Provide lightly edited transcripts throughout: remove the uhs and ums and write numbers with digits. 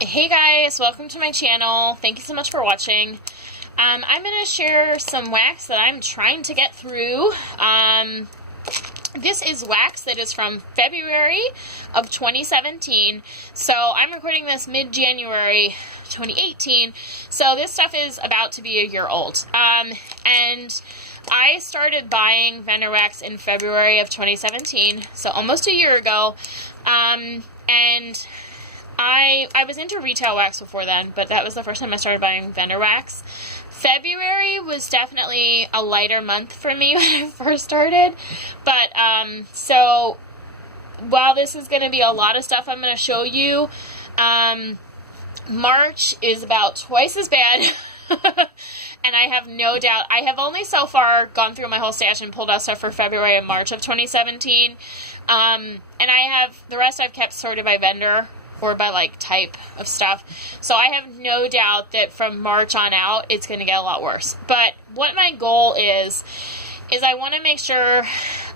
Hey guys, welcome to my channel. Thank you so much for watching. I'm going to share some wax that I'm trying to get through. This is wax that is from February of 2017. So I'm recording this mid-January 2018. So this stuff is about to be a year old. And I started buying vendor wax in February of 2017, so almost a year ago. And I was into retail wax before then, but that was the first time I started buying vendor wax. February was definitely a lighter month for me when I first started. But, so, while this is going to be a lot of stuff I'm going to show you, March is about twice as bad. And I have no doubt, I have only so far gone through my whole stash and pulled out stuff for February and March of 2017. And the rest I've kept sorted by vendor or by like type of stuff. So I have no doubt that from March on out, it's going to get a lot worse. But what my goal is I want to make sure,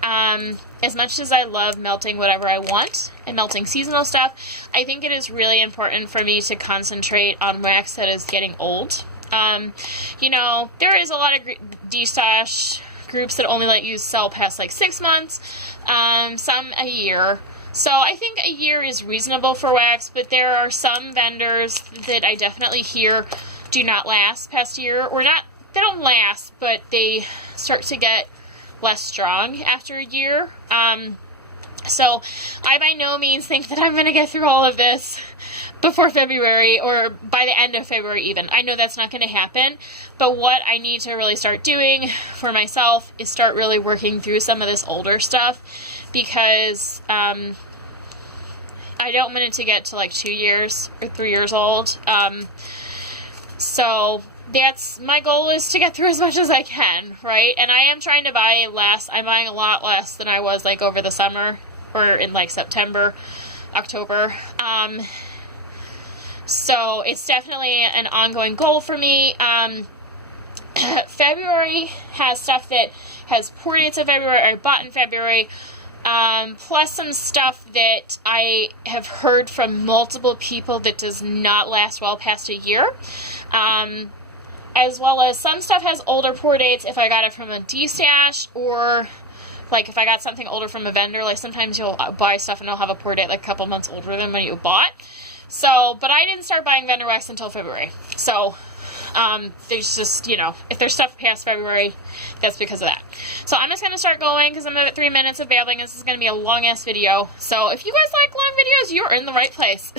as much as I love melting whatever I want and melting seasonal stuff, I think it is really important for me to concentrate on wax that is getting old. You know, there is a lot of de-stash groups that only let you sell past like 6 months, some a year. So I think a year is reasonable for wax, but there are some vendors that I definitely hear do not last past a year, or not, they don't last, but they start to get less strong after a year. So I by no means think that I'm going to get through all of this before February, or by the end of February even. I know that's not going to happen, but what I need to really start doing for myself is start really working through some of this older stuff, because I don't want it to get to like 2 years or 3 years old. So that's my goal, is to get through as much as I can, right? And I am trying to buy less. I'm buying a lot less than I was like over the summer or in like September, October. So it's definitely an ongoing goal for me. February has stuff that has pour dates of February, I bought in February, plus some stuff that I have heard from multiple people that does not last well past a year. As well as some stuff has older pour dates if I got it from a de-stash, or like if I got something older from a vendor. Like sometimes you'll buy stuff and it'll have a pour date like a couple months older than when you bought. So, but I didn't start buying vendor wax until February. So, there's just, you know, if there's stuff past February, that's because of that. So I'm just going to start going, because I'm at 3 minutes of babbling. This is going to be a long-ass video. So if you guys like long videos, you're in the right place.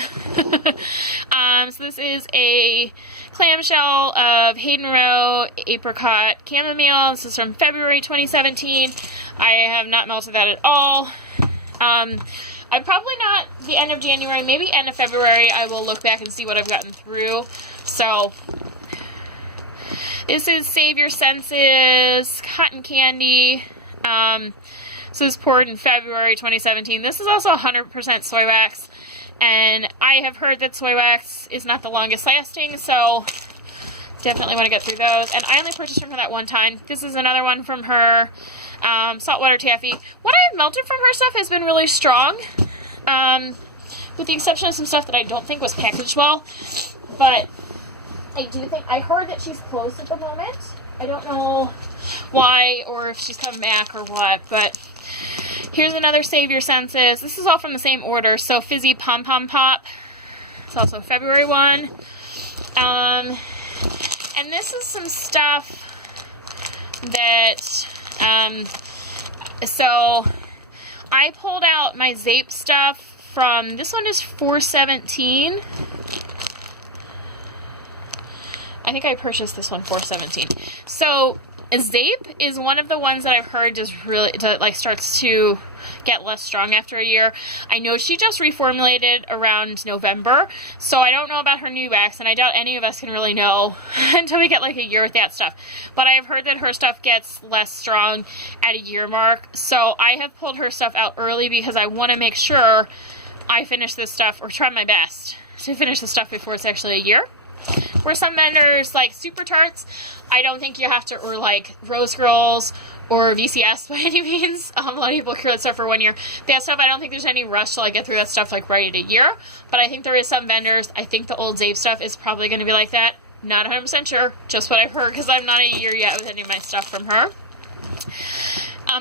So this is a clamshell of Hayden Rowland Apricot Chamomile. This is from February 2017. I have not melted that at all. I'm probably not the end of January, maybe end of February, I will look back and see what I've gotten through. So this is Save Your Senses Cotton Candy. This was poured in February 2017. This is also 100% soy wax, and I have heard that soy wax is not the longest lasting, so definitely want to get through those. And I only purchased from her that one time. This is another one from her, Saltwater Taffy. What I've melted from her stuff has been really strong, with the exception of some stuff that I don't think was packaged well. But I do think, I heard that she's closed at the moment. I don't know why, or if she's coming back or what, but here's another Save Your Senses. This is all from the same order. So Fizzy Pom Pom Pop. It's also February one. And this is some stuff that, so I pulled out my Zape stuff from, this one is 417. I think I purchased this one $4.17. So Zape is one of the ones that I've heard just really starts to get less strong after a year. I know she just reformulated around November, so I don't know about her new wax, and I doubt any of us can really know until we get like a year with that stuff. But I have heard that her stuff gets less strong at a year mark, so I have pulled her stuff out early because I want to make sure I finish this stuff, or try my best to finish the stuff before it's actually a year. Where some vendors, like Super Tarts, I don't think you have to, or like Rose Girls, or VCS by any means. A lot of people cure that stuff for 1 year. That stuff, I don't think there's any rush to like get through that stuff like right at a year. But I think there is some vendors. I think the old Zape stuff is probably going to be like that. Not 100% sure. Just what I've heard, because I'm not a year yet with any of my stuff from her.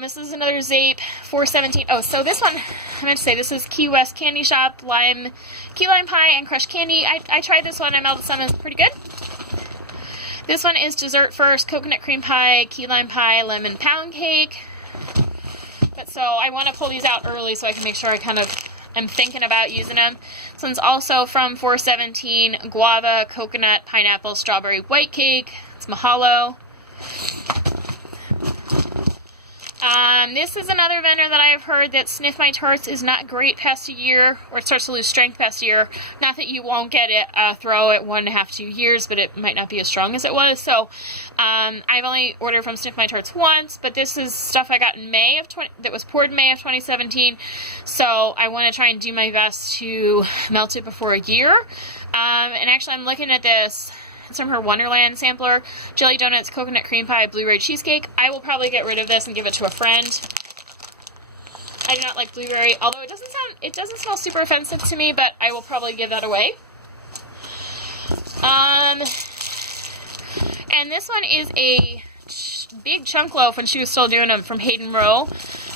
This is another Zape, 417. Oh, so this one, I meant to say, this is Key West Candy Shop, Key Lime Pie and Crushed Candy. I tried this one. I melted some. It's pretty good. This one is Dessert First, Coconut Cream Pie, Key Lime Pie, Lemon Pound Cake. But so I want to pull these out early so I can make sure I kind of am thinking about using them. This one's also from 417, Guava, Coconut, Pineapple, Strawberry White Cake. It's Mahalo. This is another vendor that I've heard that Sniff My Tarts is not great past a year, or it starts to lose strength past a year. Not that you won't get it throw at 1.5 to 2 years, but it might not be as strong as it was. So I've only ordered from Sniff My Tarts once, but this is stuff I got in May of that was poured in May of 2017. So I want to try and do my best to melt it before a year. And actually, I'm looking at this. It's from her Wonderland sampler. Jelly Donuts, Coconut Cream Pie, Blueberry Cheesecake. I will probably get rid of this and give it to a friend. I do not like blueberry, although it doesn't smell super offensive to me, but I will probably give that away. And this one is a big chunk loaf when she was still doing them from Hayden Rowland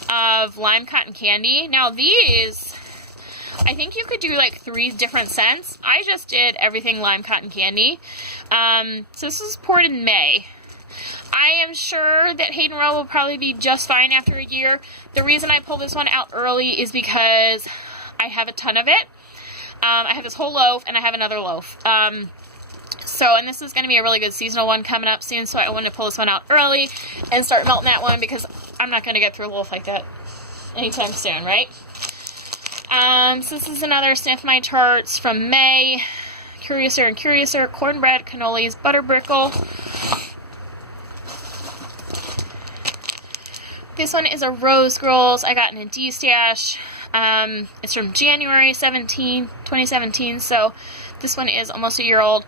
of Lime Cotton Candy. Now these, I think you could do like 3 different scents. I just did everything Lime Cotton Candy. So this was poured in May. I am sure that Hayden Rowland will probably be just fine after a year. The reason I pulled this one out early is because I have a ton of it. I have this whole loaf and I have another loaf. And this is going to be a really good seasonal one coming up soon, so I want to pull this one out early and start melting that one because I'm not going to get through a loaf like that anytime soon, right? So this is another Sniff My Tarts from May. Curiouser and Curiouser, cornbread, cannolis, butter brickle. This one is a Rose Girls I got in a D-stash. It's from January 2017, so this one is almost a year old.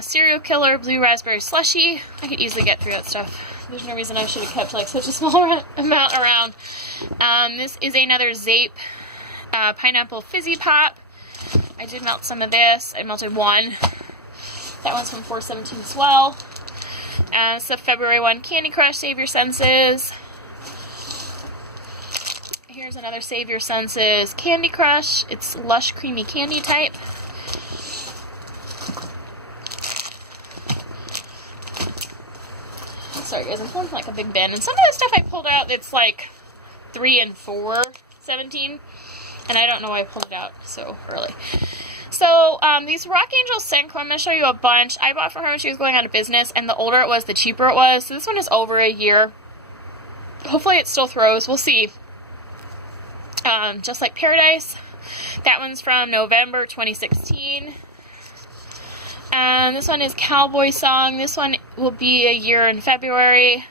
Serial Killer, Blue Raspberry Slushie. I could easily get through that stuff. There's no reason I should have kept like such a small amount around. This is another Zape Pineapple Fizzy Pop. I did melt some of this. I melted one. That one's from 417 as well. It's a February 1 Candy Crush, Save Your Senses. Here's another Save Your Senses Candy Crush. It's lush, creamy candy type. Sorry guys, I'm pulling like a big bin. And some of the stuff I pulled out, it's like 3 and 4/17. And I don't know why I pulled it out so early. So, these Rock Angel Senko, I'm going to show you a bunch. I bought for her when she was going out of business, and the older it was, the cheaper it was. So this one is over a year. Hopefully it still throws. We'll see. Just Like Paradise. That one's from November 2016. This one is Cowboy Song. This one will be a year in February.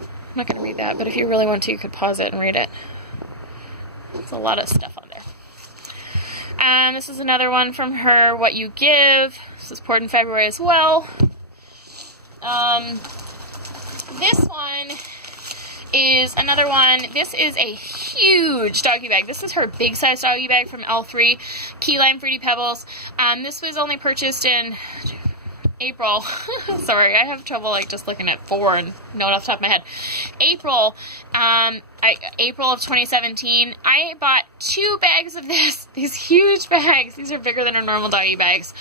I'm not going to read that, but if you really want to, you could pause it and read it. There's a lot of stuff on there. This is another one from her, What You Give. This is poured in February as well. This one is another one. This is a huge doggy bag. This is her big size doggy bag from L3. Key Lime Fruity Pebbles. This was only purchased in April. Sorry, I have trouble like just looking at 4 and knowing off the top of my head. April of 2017. I bought 2 bags of this. These huge bags. These are bigger than our normal doggy bags.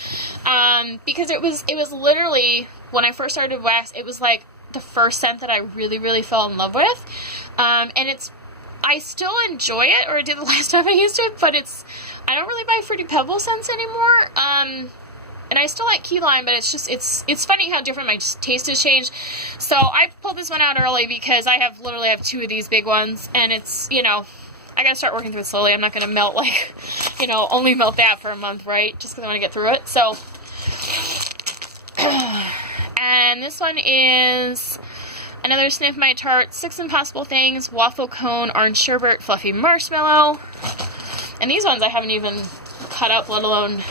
Because it was literally, when I first started wax, it was like the first scent that I really, really fell in love with. And I still enjoy it, or I did the last time I used it, but I don't really buy Fruity Pebble scents anymore. And I still like key lime, but it's funny how different my taste has changed. So I pulled this one out early because I literally have 2 of these big ones, and it's, I gotta start working through it slowly. I'm not gonna melt only melt that for a month, right? Just because I want to get through it. So, and this one is another Sniff My Tart, 6 Impossible Things, Waffle Cone, Orange Sherbet, Fluffy Marshmallow. And these ones I haven't even cut up, let alone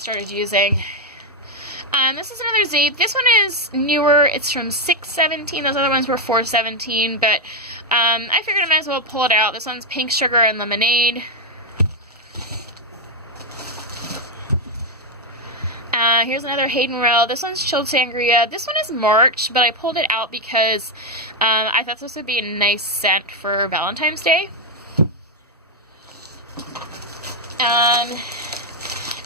just started using. This is another Zape. This one is newer. It's from 617. Those other ones were 417, but I figured I might as well pull it out. This one's Pink Sugar and Lemonade. Here's another Hayden Rowland. This one's Chilled Sangria. This one is March, but I pulled it out because I thought this would be a nice scent for Valentine's Day.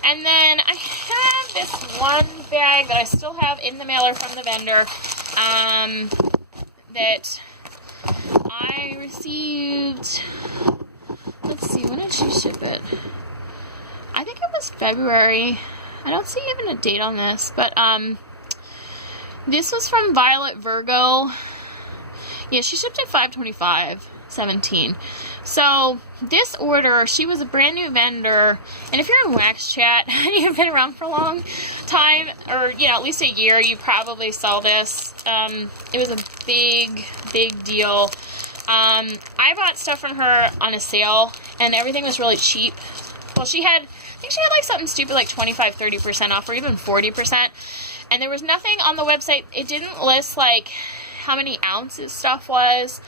And then I have this one bag that I still have in the mailer from the vendor that I received. Let's see, when did she ship it? I think it was February. I don't see even a date on this, but this was from Virgo. Yeah, she shipped it 5/25/17. So this order, she was a brand new vendor, and if you're in Wax Chat and you've been around for a long time, or at least a year, you probably saw this. It was a big deal. I bought stuff from her on a sale, and everything was really cheap. Well, I think she had like something stupid like 25-30% off, or even 40%, and there was nothing on the website. It didn't list like how many ounces stuff was.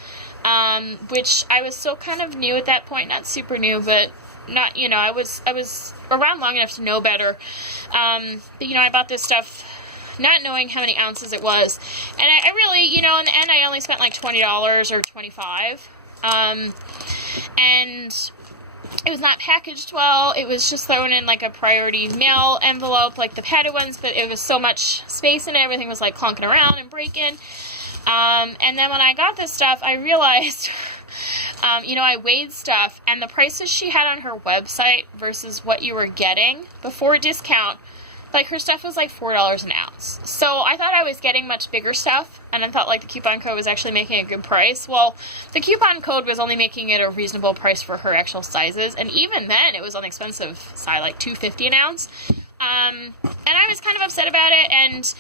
Which I was still kind of new at that point, not super new, but not, I was around long enough to know better. But I bought this stuff not knowing how many ounces it was, and I really, in the end, I only spent like $20 or $25, and it was not packaged well. It was just thrown in like a priority mail envelope, like the padded ones, but it was so much space in it, everything was like clunking around and breaking. And then when I got this stuff, I realized, I weighed stuff, and the prices she had on her website versus what you were getting before discount, like her stuff was like $4 an ounce. So I thought I was getting much bigger stuff, and I thought like the coupon code was actually making a good price. Well, the coupon code was only making it a reasonable price for her actual sizes, and even then it was on the expensive side, like $2.50 an ounce. And I was kind of upset about it, and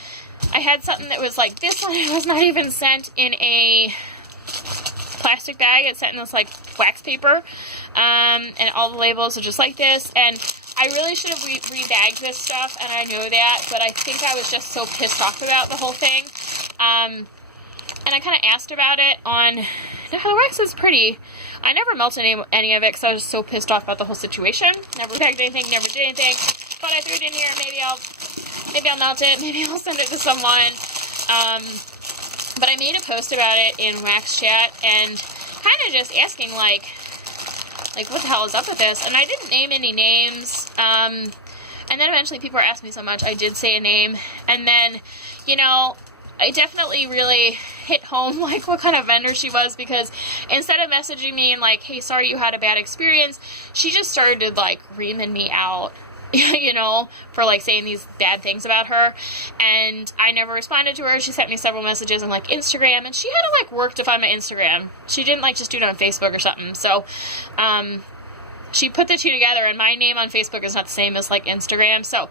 I had something that was like this one. It was not even sent in a plastic bag. It's sent in this like wax paper, and all the labels are just like this. And I really should have rebagged this stuff, and I know that, but I think I was just so pissed off about the whole thing. And I kind of asked about it on. Now, the wax is pretty. I never melted any of it because I was so pissed off about the whole situation. Never bagged anything, never did anything. But I threw it in here. Maybe I'll melt it. Maybe I'll send it to someone. But I made a post about it in Wax Chat and kind of just asking like what the hell is up with this? And I didn't name any names. And then eventually people were asking me so much, I did say a name. And then, I definitely really hit home like what kind of vendor she was, because instead of messaging me and like, hey, sorry you had a bad experience, she just started like reaming me out. For like saying these bad things about her, and I never responded to her. She sent me several messages on like Instagram, and she had to like work to find my Instagram. She didn't like just do it on Facebook or something. So she put the two together, and my name on Facebook is not the same as like Instagram. So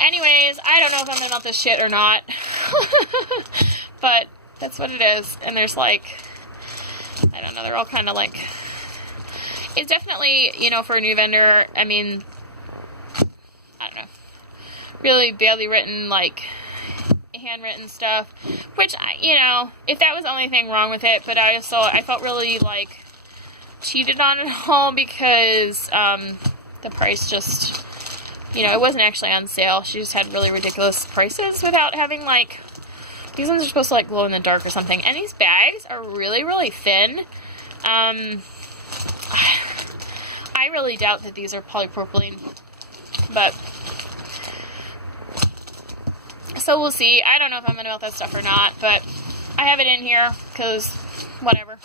anyways, I don't know if I'm gonna melt this shit or not. But that's what it is. And there's like, I don't know, they're all kind of like, it's definitely, for a new vendor, I mean, I don't know, really badly written, like, handwritten stuff, which, if that was the only thing wrong with it, but I felt really, like, cheated on it all, because, the price just, it wasn't actually on sale. She just had really ridiculous prices without having, like, these ones are supposed to, like, glow in the dark or something, and these bags are really, really thin. I really doubt that these are polypropylene. But, so we'll see. I don't know if I'm going to melt that stuff or not, but I have it in here, because whatever.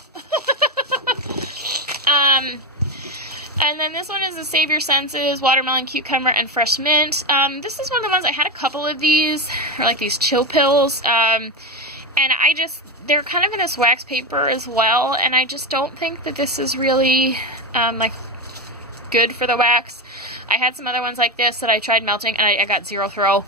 And then this one is the Save Your Senses, Watermelon, Cucumber, and Fresh Mint. This is one of the ones, I had a couple of these, or like these chill pills, and they're kind of in this wax paper as well, and I just don't think that this is really, like, good for the wax. I had some other ones like this that I tried melting, and I got zero throw.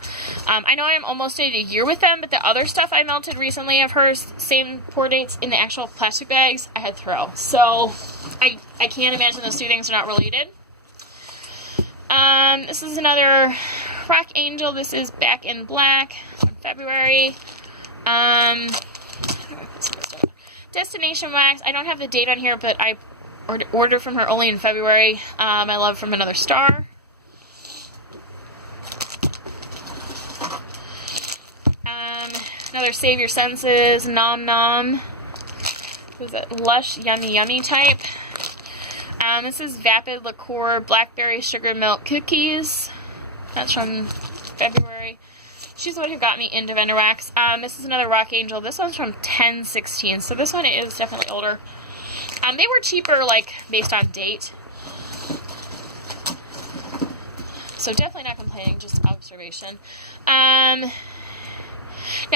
I know I'm almost at a year with them, but the other stuff I melted recently of hers, same pour dates in the actual plastic bags, I had throw. So I can't imagine those two things are not related. This is another Rock Angel. This is Back in Black from February. Destination Wax. I don't have the date on here, but I ordered from her only in February. I Love From Another Star. Another Save Your Senses, Nom Nom. Was it Lush Yummy Yummy type? This is Vapid Liqueur Blackberry Sugar Milk Cookies. That's from February. She's the one who got me into vendor wax. This is another Rock Angel. This one's from 10/16, so this one is definitely older. They were cheaper, like, based on date. So definitely not complaining, just observation. Now,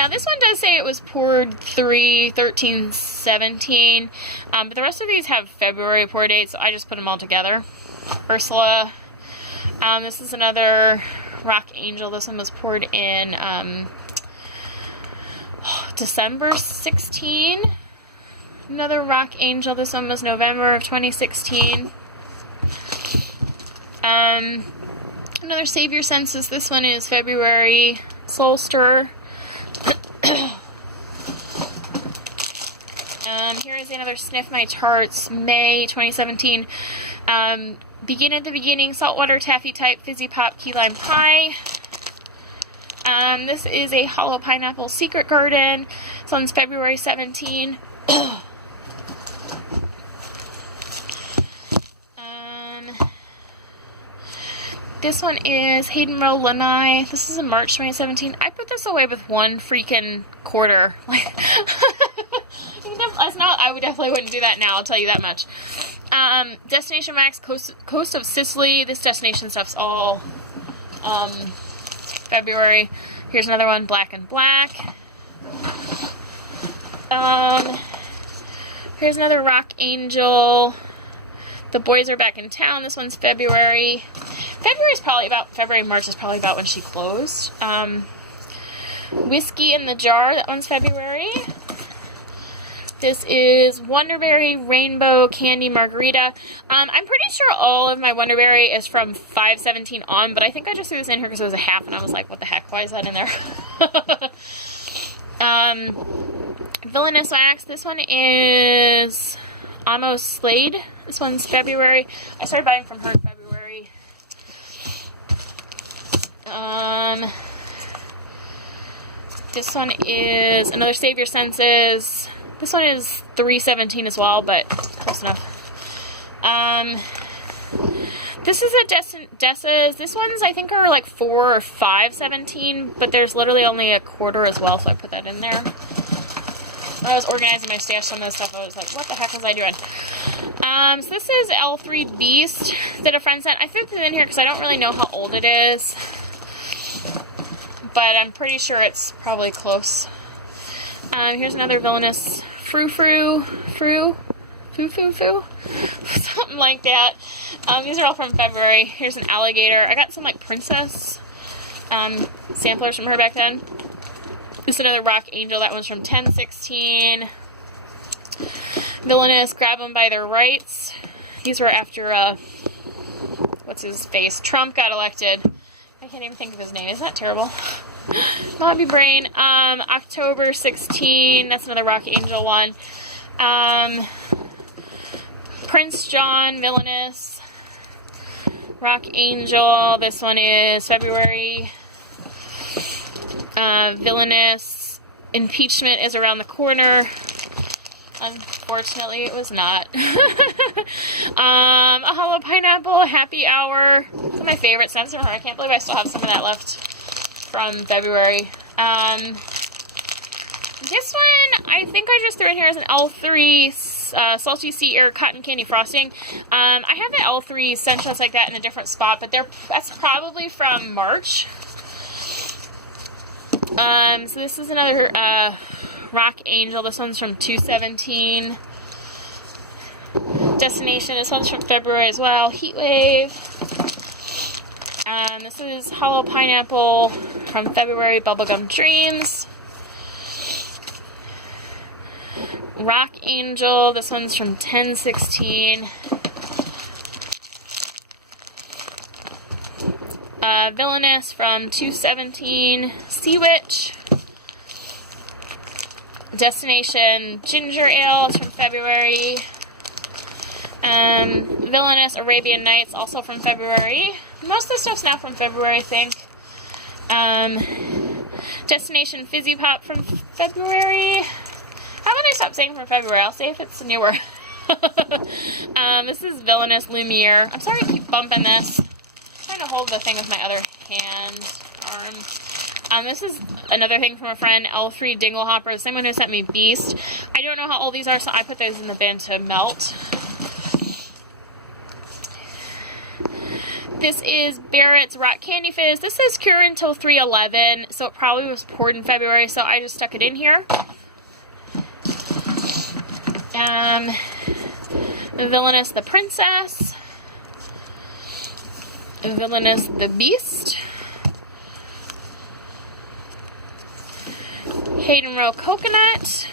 this one does say it was poured 3/13/17, but the rest of these have February pour dates, so I just put them all together. Ursula. This is another Rock Angel. This one was poured in December 16. Another Rock Angel. This one was November of 2016. Another Save Your Senses. This one is February. Soul Stir. Here is another Sniff My Charts, May 2017. Begin at the Beginning, Saltwater Taffy Type, Fizzy Pop, Key Lime Pie. This is a Hollow Pineapple Secret Garden. This one's February 17. This one is Hayden Rowland. This is in March 2017. I put this away with one freaking quarter. Like, that's not. I definitely wouldn't do that now. I'll tell you that much. Destination Wax, Coast of Sicily. This destination stuff's all February. Here's another one, Black and Black. Here's another Rock Angel. The Boys Are Back in Town. This one's February. March is probably about when she closed. Whiskey in the Jar. That one's February. This is Wonderberry Rainbow Candy Margarita. I'm pretty sure all of my Wonderberry is from 5/17 on, but I think I just threw this in here because it was a half, and I was like, what the heck? Why is that in there? Villainous Wax. This one is Amo Slade. This one's February. I started buying from her in February. This one is another Save Your Senses. This one is 3/17 as well, but close enough. This is a Dessa's. This one's, I think, are like 4 or 5/17, but there's literally only a quarter as well, so I put that in there. When I was organizing my stash, some of this stuff, I was like, what the heck was I doing? So this is L3 Beast that a friend sent. I threw it in here because I don't really know how old it is, but I'm pretty sure it's probably close. Here's another Villainous Frou, something like that. These are all from February. Here's an Alligator. I got some like Princess samplers from her back then. This is another Rock Angel. That one's from 10/16. Villainous Grab Them by Their Rights. These were after what's his face? Trump got elected. I can't even think of his name. Isn't that terrible? Bobby Brain. October 16. That's another Rock Angel one. Prince John, Villainous. Rock Angel. This one is February. Villainous. Impeachment is around the corner. Unfortunately, it was not. A Hollow Pineapple, Happy Hour. It's my favorite scents from her. I can't believe I still have some of that left from February. This one, I think I just threw in here as an L3 Salty Sea Air Cotton Candy Frosting. I have the L3 scent just like that in a different spot, but that's probably from March. So this is another Rock Angel. This one's from 2/17. Destination. This one's from February as well. Heat Wave. This is Hollow Pineapple from February. Bubblegum Dreams. Rock Angel. This one's from 10/16. Villainous from 217, Sea Witch. Destination Ginger Ale from February. Villainous Arabian Nights, also from February. Most of the stuff's now from February, I think. Destination Fizzy Pop from February. How about I stop saying from February? I'll see if it's newer. This is Villainous Lumiere. I'm sorry I keep bumping this. I'm trying to hold the thing with my other arm. This is another thing from a friend, L3 Dingle Hopper, someone who sent me Beast. I don't know how old these are, so I put those in the bin to melt. This is Barretts Rock Candy Fizz. This says cure until 3/11, so it probably was poured in February, so I just stuck it in here. Villainous the Princess. Villainous the Beast. Hayden Rowland Coconut.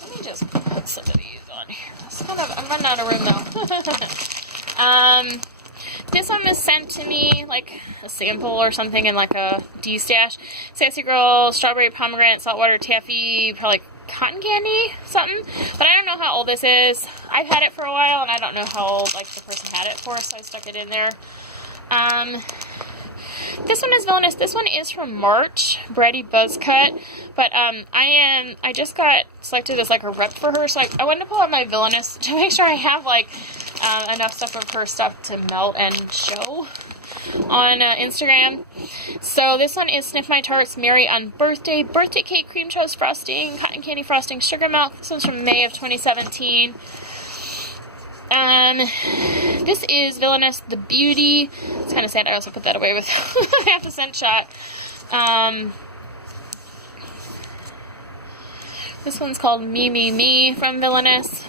Let me just put some of these on here. I'm running out of room though. This one was sent to me, like a sample or something in like a D-stash. Sassy Girl, Strawberry Pomegranate, Saltwater Taffy, probably cotton candy, something. But I don't know how old this is. I've had it for a while and I don't know how old like the person had it for, so I stuck it in there. This one is Villainous. This one is from March, Bready Buzz Cut. But I just got selected as like a rep for her, so I wanted to pull out my Villainous to make sure I have like enough stuff of her stuff to melt and show on Instagram. So this one is Sniff My Tarts, Mary on Birthday, Birthday Cake, Cream Toast Frosting, Cotton Candy Frosting, Sugar Milk. This one's from May of 2017. This is Villainous the Beauty. It's kind of sad I also put that away with half a cent shot. This one's called Me, Me, Me from Villainous.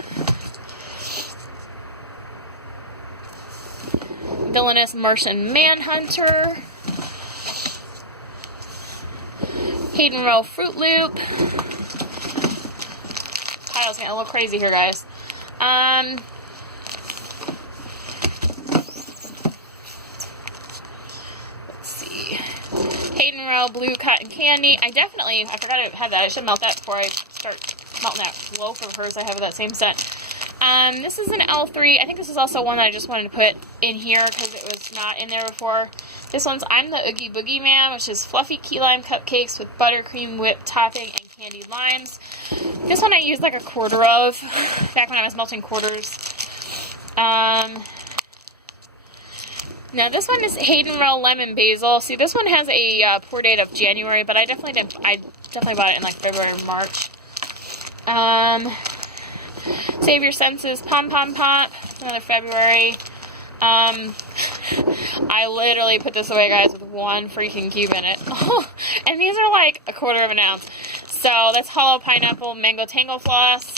Villainous Martian Manhunter. Hayden Rowland Fruit Loop. Kyle's getting a little crazy here, guys. Hayden Rowland Blue Cotton Candy. I forgot I had that. I should melt that before I start melting that loaf of hers I have with that same set. This is an L3. I think this is also one that I just wanted to put in here because it was not in there before. This one's I'm the Oogie Boogie Man, which is fluffy key lime cupcakes with buttercream whipped topping and candied limes. This one I used like a quarter of back when I was melting quarters. Now this one is Hayden Rowland Lemon Basil. See, this one has a pour date of January, but I definitely bought it in like February or March. Save Your Senses Pom Pom Pop, another February. I literally put this away, guys, with one freaking cube in it. And these are like a quarter of an ounce. So that's Hollow Pineapple Mango Tango Floss.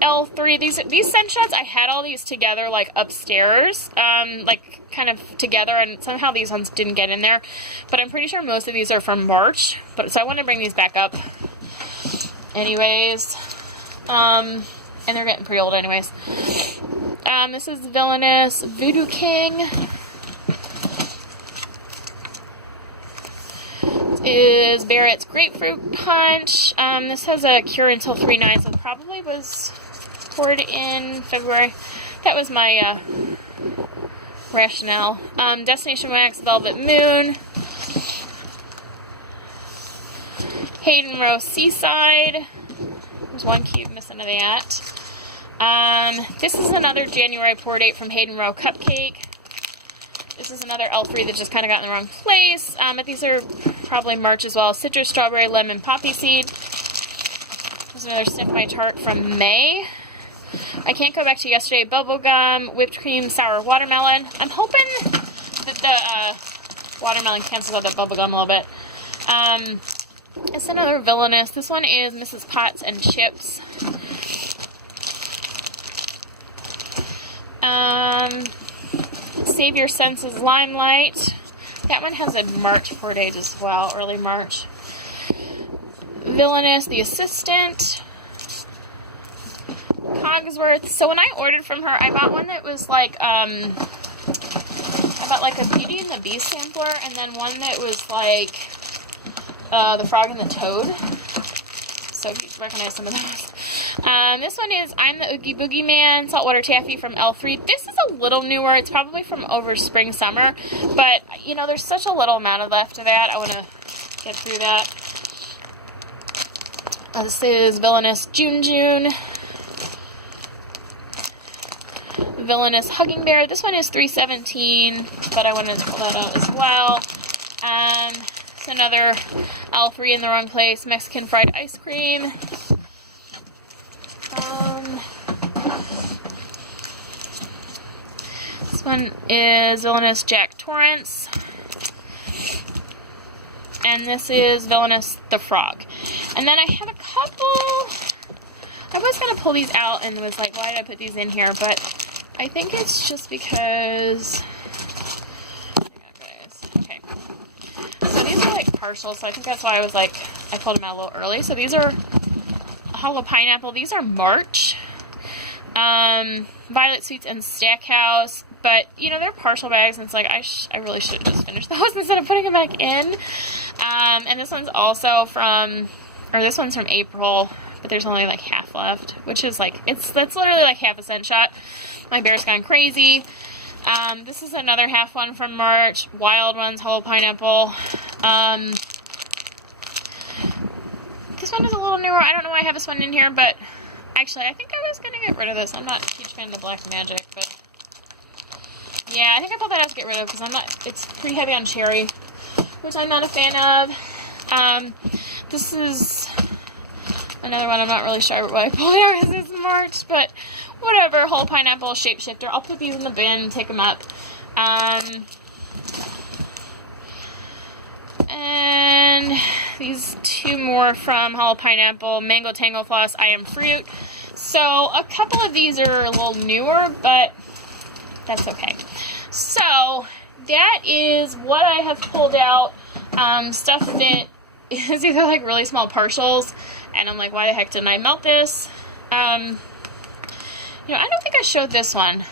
L3, these scent shots, I had all these together, like, upstairs, like, kind of together, and somehow these ones didn't get in there, but I'm pretty sure most of these are from March, so I want to bring these back up, anyways, and they're getting pretty old anyways. This is Villainous Voodoo King. Is Barrett's Grapefruit Punch. This has a cure until 3/9, so it probably was poured in February. That was my rationale. Destination Wax Velvet Moon. Hayden Rowland Seaside. There's one cube missing of that. This is another January pour date from Hayden Rowland Cupcake. This is another L3 that just kind of got in the wrong place, but these are probably March as well. Citrus, Strawberry, Lemon, Poppy Seed. There's another Sniff My Tart from May. I Can't Go Back to Yesterday, Bubblegum, Whipped Cream, Sour Watermelon. I'm hoping that the watermelon cancels out that bubblegum a little bit. It's another Villainous. This one is Mrs. Potts and Chips. Save Your Senses Limelight. That one has a March pour date as well, early March. Villainous, The Assistant. Cogsworth. So when I ordered from her, I bought one that was like, I bought like a Beauty and the Beast sampler, and then one that was like, the Frog and the Toad. So if you recognize some of those. This one is I'm the Oogie Boogeyman Saltwater Taffy from L3. This is a little newer. It's probably from over spring, summer. But, you know, there's such a little amount left of that. I want to get through that. This is Villainous June. Villainous Hugging Bear. This one is $3.17, but I wanted to pull that out as well. It's another L3 in the wrong place. Mexican fried ice cream. This one is Villainous Jack Torrance. And this is Villainous the Frog. And then I had a couple. I was going to pull these out and was like, why did I put these in here? But I think it's just because. Okay. So these are like partial, so I think that's why I was like, I pulled them out a little early. So these are Hollow Pineapple. These are March. Violet Sweets and Stackhouse. But, you know, they're partial bags, and it's like, I really should have just finished those instead of putting them back in. And this one's also from, or this one's from April, but there's only like half left, which is like, that's literally like half a cent shot. My bear's gone crazy. This is another half one from March. Wild Ones, Hollow Pineapple. This one is a little newer. I don't know why I have this one in here, but actually, I think I was going to get rid of this. I'm not a huge fan of the Black Magic, but yeah, I think I pulled that out to get rid of because it's pretty heavy on cherry, which I'm not a fan of. This is another one I'm not really sure why I pulled it out because it's March, but whatever. Whole Pineapple Shapeshifter. I'll put these in the bin and take them up. And these two more from Hollow Pineapple. Mango Tango Floss, I Am Fruit. So a couple of these are a little newer, but that's okay. So that is what I have pulled out. Stuff that is either like really small partials, and I'm like, why the heck didn't I melt this? You know, I don't think I showed this one.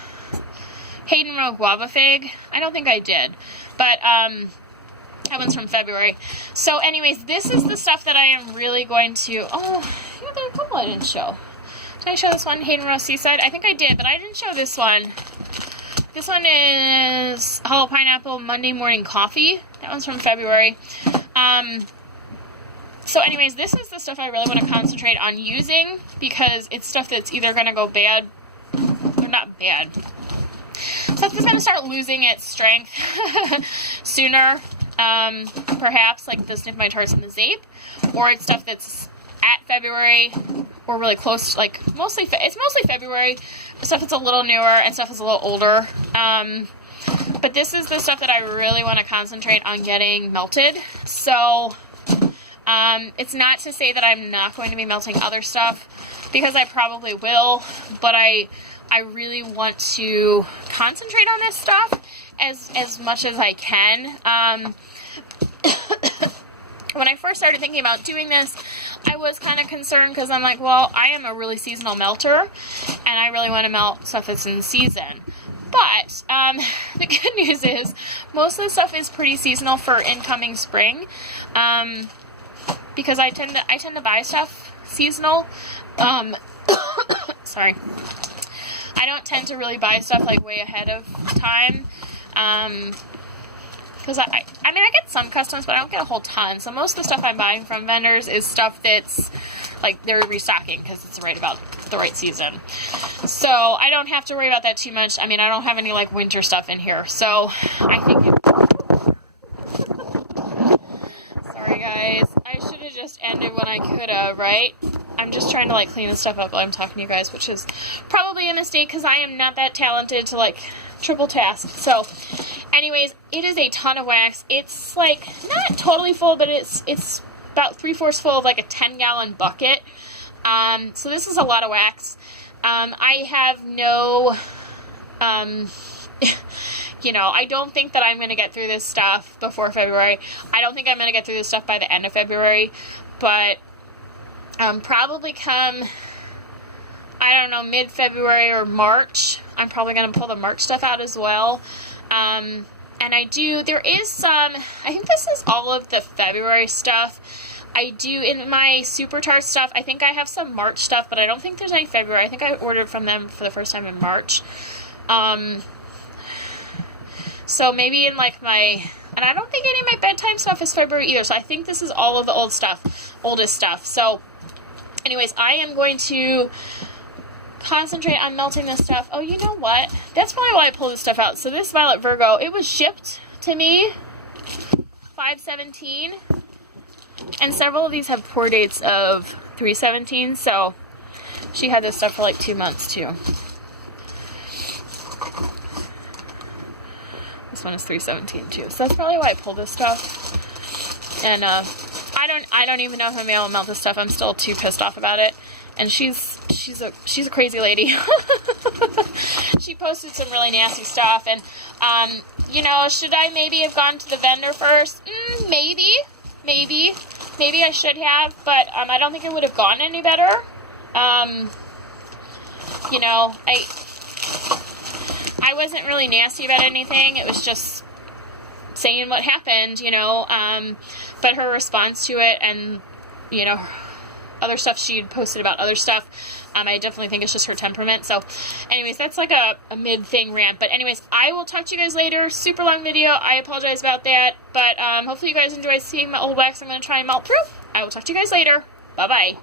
Hayden Rowland Guava Fig. I don't think I did, but that one's from February. So anyways, this is the stuff that I am really going to, oh, yeah, there are a couple I didn't show. Did I show this one, Hayden Rowland Seaside? I think I did, but I didn't show this one. This one is Hollow Pineapple Monday Morning Coffee. That one's from February. So anyways, this is the stuff I really want to concentrate on using because it's stuff that's either going to go bad, or not bad. Stuff that's going to start losing its strength sooner, perhaps, like the Sniff My Tarts and the Zape, or it's stuff that's at February or really close, like it's mostly February, stuff that's a little newer and stuff that's a little older. But this is the stuff that I really want to concentrate on getting melted. So it's not to say that I'm not going to be melting other stuff, because I probably will, but I really want to concentrate on this stuff as much as I can. When I first started thinking about doing this, I was kind of concerned because I'm like, well, I am a really seasonal melter, and I really want to melt stuff that's in season. But the good news is most of the stuff is pretty seasonal for incoming spring, because I tend to buy stuff seasonal. Sorry. I don't tend to really buy stuff like way ahead of time. Because I mean, I get some customs, but I don't get a whole ton. So most of the stuff I'm buying from vendors is stuff that's like they're restocking because it's right about the right season. So I don't have to worry about that too much. I mean, I don't have any like winter stuff in here. So I think sorry guys, I should have just ended when I could have, right? I'm just trying to like clean this stuff up while I'm talking to you guys, which is probably a mistake because I am not that talented to like triple task. So anyways, it is a ton of wax. It's like not totally full, but it's about 3/4 full of like a 10-gallon bucket. So this is a lot of wax. I have no, you know, I don't think that I'm going to get through this stuff before February. I don't think I'm going to get through this stuff by the end of February, but probably come I don't know, mid-February or March. I'm probably going to pull the March stuff out as well. And there is some, I think this is all of the February stuff. I do, in my Super Tart stuff, I think I have some March stuff, but I don't think there's any February. I think I ordered from them for the first time in March. So maybe in like my, and I don't think any of my bedtime stuff is February either, so I think this is all of the oldest stuff. So anyways, I am going to concentrate on melting this stuff. Oh, you know what? That's probably why I pulled this stuff out. So this Violet Virgo, it was shipped to me 5/17, and several of these have pour dates of 3/17, so she had this stuff for like 2 months too. This one is 3/17 too, so that's probably why I pulled this stuff. And I don't even know if I'm able to melt this stuff. I'm still too pissed off about it. And she's a crazy lady. She posted some really nasty stuff, and you know, should I maybe have gone to the vendor first? Maybe I should have, but I don't think it would have gone any better. You know, I wasn't really nasty about anything. It was just saying what happened, you know. But her response to it, and you know, other stuff she'd posted about other stuff, I definitely think it's just her temperament. So anyways, that's like a mid-thing rant. But anyways, I will talk to you guys later. Super long video. I apologize about that. But hopefully you guys enjoyed seeing my old wax I'm going to try and melt through. I will talk to you guys later. Bye-bye.